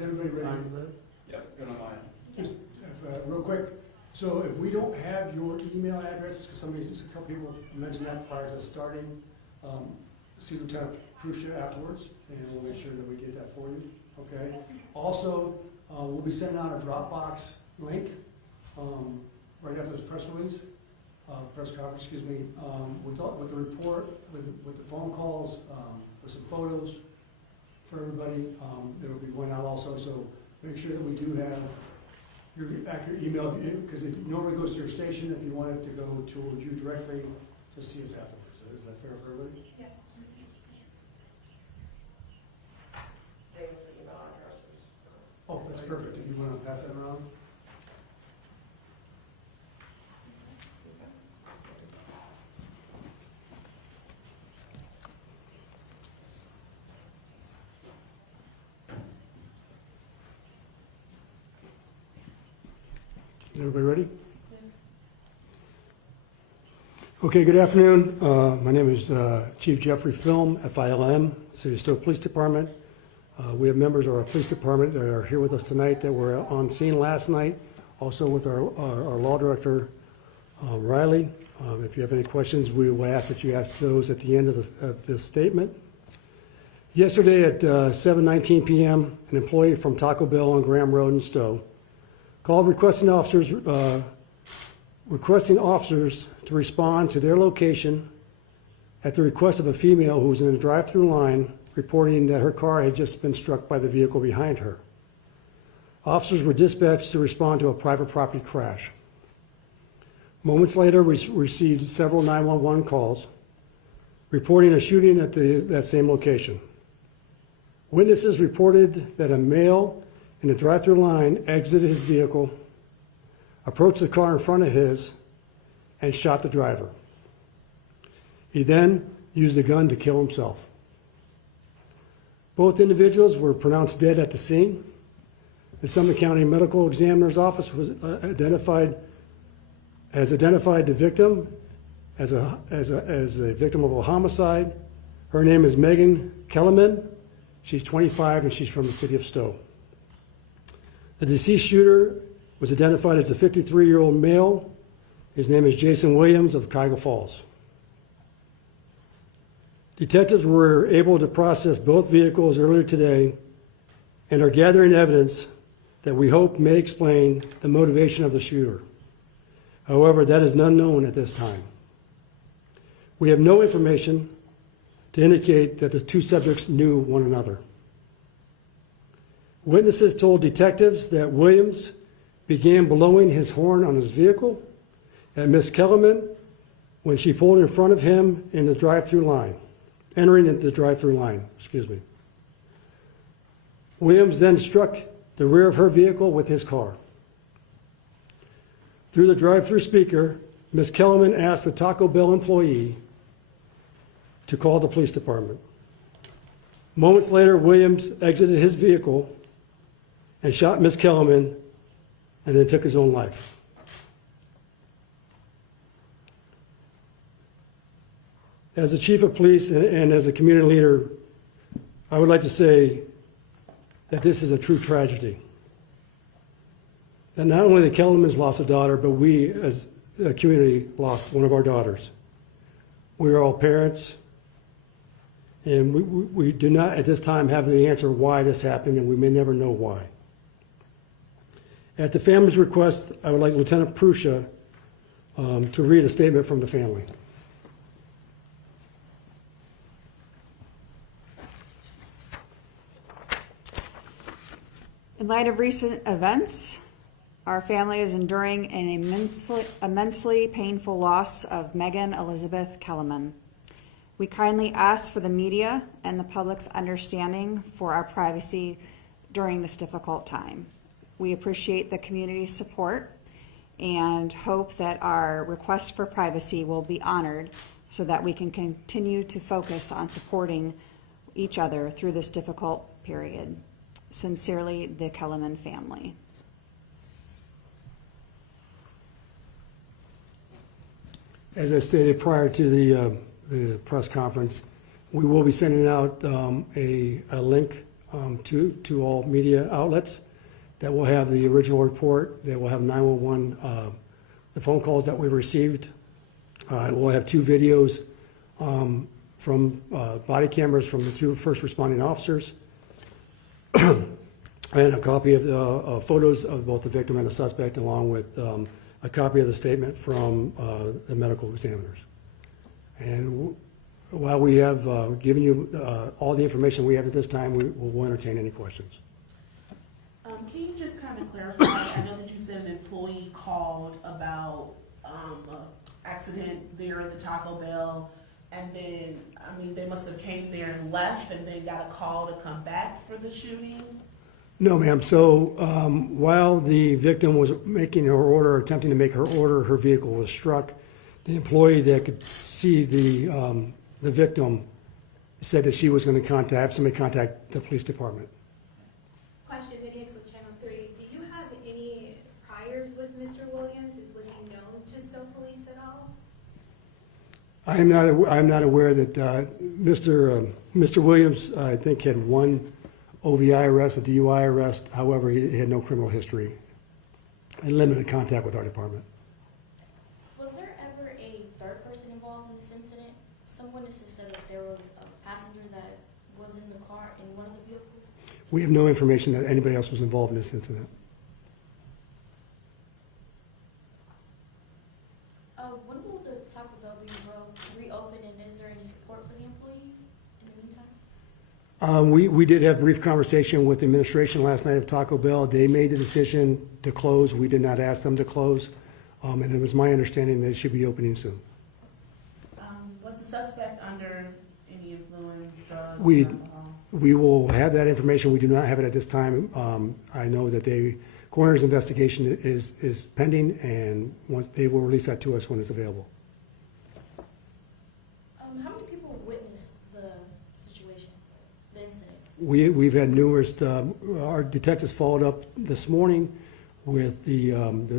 Is everybody ready? Yep, good on my end. Just real quick, so if we don't have your email address, because a couple people mentioned that prior to starting, see Lieutenant Prusha afterwards, and we'll make sure that we get that for you, okay? Also, we'll be sending out a Dropbox link right after this press release, press conference, excuse me, with the report, with the phone calls, with some photos for everybody. There will be one out also, so make sure that we do have your accurate email, because it normally goes to your station. If you want it to go to you directly, just see us afterwards. So is that fair for everybody? Yeah. Dave's email address is. Oh, that's perfect. If you want to pass that around. Everybody ready? Yes. Okay, good afternoon. My name is Chief Jeffrey Film, FILM, City of Stow Police Department. We have members of our police department that are here with us tonight that were on scene last night, also with our law director, Riley. If you have any questions, we will ask that you ask those at the end of this statement. Yesterday at 7:19 p.m., an employee from Taco Bell on Graham Road in Stow called requesting officers to respond to their location at the request of a female who was in a drive-through line reporting that her car had just been struck by the vehicle behind her. Officers were dispatched to respond to a private property crash. Moments later, we received several 911 calls reporting a shooting at that same location. Witnesses reported that a male in the drive-through line exited his vehicle, approached the car in front of his, and shot the driver. He then used a gun to kill himself. Both individuals were pronounced dead at the scene. The Summit County Medical Examiner's Office was identified the victim as a victim of a homicide. Her name is Megan Kellerman. She's 25 and she's from the city of Stow. The deceased shooter was identified as a 53-year-old male. His name is Jason Williams of Cuyahoga Falls. Detectives were able to process both vehicles earlier today and are gathering evidence that we hope may explain the motivation of the shooter. However, that is unknown at this time. We have no information to indicate that the two subjects knew one another. Witnesses told detectives that Williams began blowing his horn on his vehicle at Miss Kellerman when she pulled in front of him in the drive-through line, entering into the drive-through line, Williams then struck the rear of her vehicle with his car. Through the drive-through speaker, Miss Kellerman asked the Taco Bell employee to call the police department. Moments later, Williams exited his vehicle and shot Miss Kellerman and then took his own life. As the chief of police and as a community leader, I would like to say that this is a true tragedy. That not only the Kellermans lost a daughter, but we as a community lost one of our daughters. We are all parents, and we do not at this time have the answer why this happened, and we may never know why. At the family's request, I would like Lieutenant Prusha to read a statement from the family. In light of recent events, our family is enduring an immensely painful loss of Megan Elizabeth Kellerman. We kindly ask for the media and the public's understanding for our privacy during this difficult time. We appreciate the community's support and hope that our request for privacy will be honored so that we can continue to focus on supporting each other through this difficult period. Sincerely, the Kellerman family. As I stated prior to the press conference, we will be sending out a link to all media outlets. That will have the original report, that will have 911, the phone calls that we received. We'll have 2 videos from body cameras from the 2 first responding officers, and a copy of the photos of both the victim and the suspect, along with a copy of the statement from the medical examiners. And while we have given you all the information we have at this time, we will entertain any questions. Can you just kind of clarify, I know that you said an employee called about accident there at the Taco Bell, and then, I mean, they must have came there and left and then got a call to come back for the shooting? No, ma'am. So while the victim was making her order, attempting to make her order, her vehicle was struck. The employee that could see the victim said that she was going to have somebody contact the police department. Question, Vinix with Channel 3. Do you have any priors with Mr. Williams? Was he known to Stow Police at all? I'm not aware that Mr. Williams, I think, had 1 OVI arrest, a DUI arrest. However, he had no criminal history and limited contact with our department. Was there ever a third person involved in this incident? Some witnesses said that there was a passenger that was in the car in one of the vehicles. We have no information that anybody else was involved in this incident. When will the Taco Bell be reopened, and is there any support for the employees in the meantime? We did have a brief conversation with the administration last night of Taco Bell. They made the decision to close. We did not ask them to close. And it was my understanding that it should be opening soon. Was the suspect under any influence, drugs, We- alcohol? We will have that information. We do not have it at this time. I know that coroner's investigation is pending, and once they will release that to us when it's available. How many people witnessed the situation, the incident? We've had numerous, our detectives followed up this morning with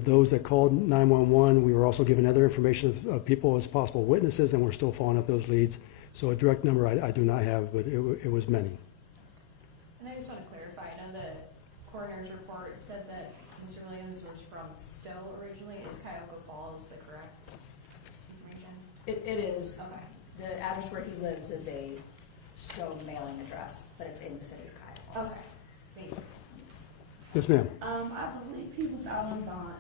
those that called 911. We were also given other information of people as possible witnesses, and we're still following up those leads. So a direct number I do not have, but it was many. And I just want to clarify, I know the coroner's report said that Mr. Williams was from Stow originally. Is Cuyahoga Falls the correct information? It is. Okay. The address where he lives is a Stow mailing address, but it's in the city of Cuyahoga Falls. Okay. Thank you. Yes, ma'am. I believe he was out on bond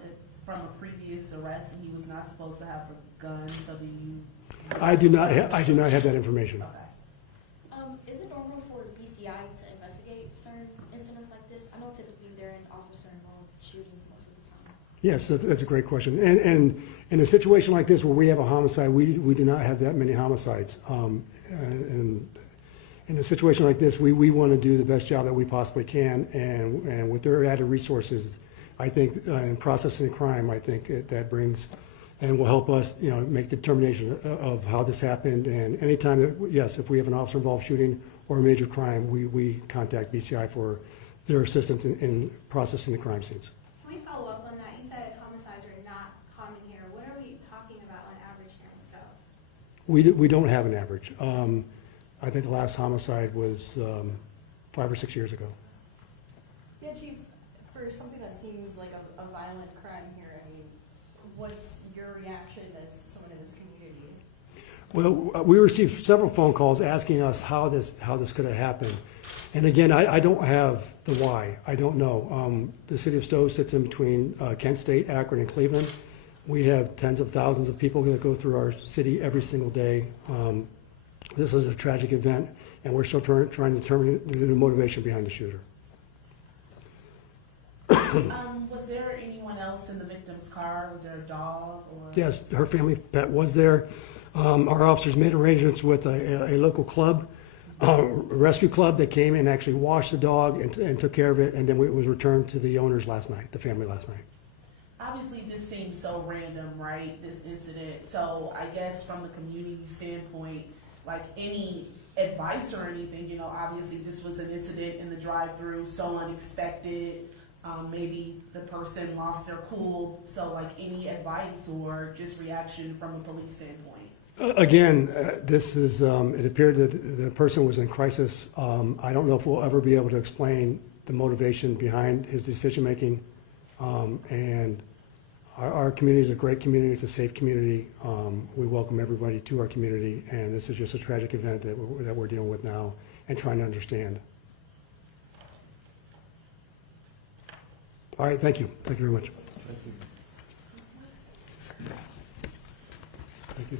from a previous arrest, and he was not supposed to have a gun, so do you? I do not have that information. Okay. Is it normal for BCI to investigate certain incidents like this? I know typically they're in officer-involved shootings most of the time. Yes, that's a great question. And in a situation like this where we have a homicide, we do not have that many homicides. And in a situation like this, we want to do the best job that we possibly can. And with their added resources, I think, in processing crime, I think that brings and will help us, make the determination of how this happened. And anytime that, yes, if we have an officer-involved shooting or a major crime, we contact BCI for their assistance in processing the crime scenes. Can we follow up on that? You said homicides are not common here. What are we talking about on average here in Stow? We don't have an average. I think the last homicide was 5 or 6 years ago. Yeah, Chief, for something that seems like a violent crime here, I mean, what's your reaction as someone in this community? Well, we received several phone calls asking us how this could have happened. And again, I don't have the why. I don't know. The city of Stow sits in between Kent State, Akron, and Cleveland. We have tens of thousands of people that go through our city every single day. This is a tragic event, and we're still trying to determine the motivation behind the shooter. Was there anyone else in the victim's car? Was there a dog or? Yes, her family pet was there. Our officers made arrangements with a local club, a rescue club that came and actually washed the dog and took care of it, and then it was returned to the owners last night, the family last night. Obviously, this seems so random, right, this incident. So I guess from the community standpoint, like any advice or anything, obviously this was an incident in the drive-through, so unexpected. Maybe the person lost their cool. So like any advice or just reaction from a police standpoint? Again, this is, it appeared that the person was in crisis. I don't know if we'll ever be able to explain the motivation behind his decision-making. And our community is a great community, it's a safe community. We welcome everybody to our community, and this is just a tragic event that we're dealing with now and trying to understand. All right, thank you. Thank you very much. Thank you.